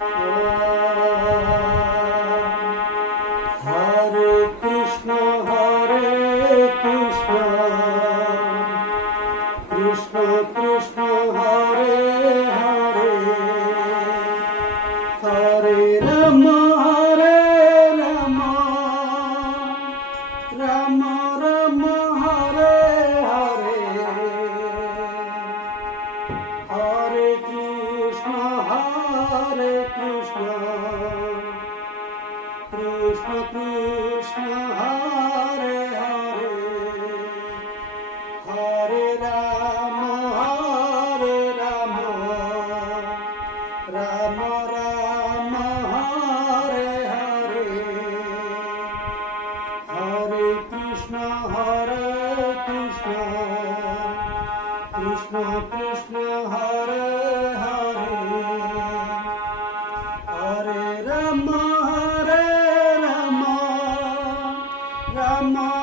Hare Krishna, Krishna Krishna, Hare Hare, Hare Rama, Rama Rama, Hare Hare, Hare Krishna, Krishna Krishna, Hare Hare, Hare Rama, Rama Rama, Hare Hare, Hare Krishna, Krishna Krishna, Hare Hare, Hare Rama, Rama